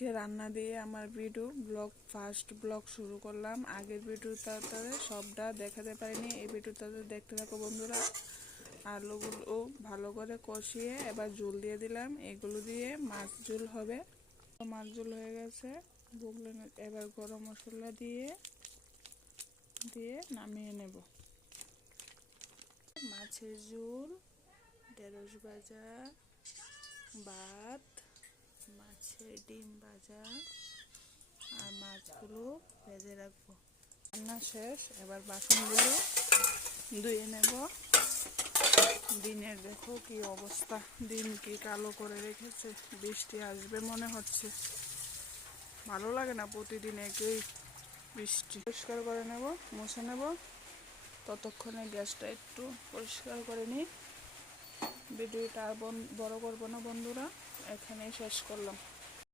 আজকে রান্না দিয়ে আমার ভিডিও ফার্স্ট ব্লগ শুরু করলাম। আগের ভিডিওটাতে সবটা দেখাতে পারিনি, এই ভিডিওটাতে দেখতে থাকো বন্ধুরা। আলুগুলো ভালো করে কষিয়ে এবার ঝোল দিয়ে দিলাম, এগুলো দিয়ে মাছ ঝোল হবে। মাছ ঝোল হয়ে গেছে, এবার গরম মশলা দিয়ে নামিয়ে নেব। মাছের ঝোল, ঢেঁড়স ভাজা, ভাত, মাছের ডিম ভাজা আর মাছগুলো ভেজে রাখবো। রান্না শেষ, এবার বাসনগুলো ধুয়ে নেব। দিনের দেখো কি অবস্থা, দিন কি কালো করে রেখেছে, বৃষ্টি আসবে মনে হচ্ছে। ভালো লাগে না প্রতিদিন একই বৃষ্টি। পরিষ্কার করে নেব, মুছে নেব, ততক্ষণে গ্যাসটা একটু পরিষ্কার করে নিই। ভিডিওটা আর বড় করবো না বন্ধুরা, এখানেই শেষ করলাম।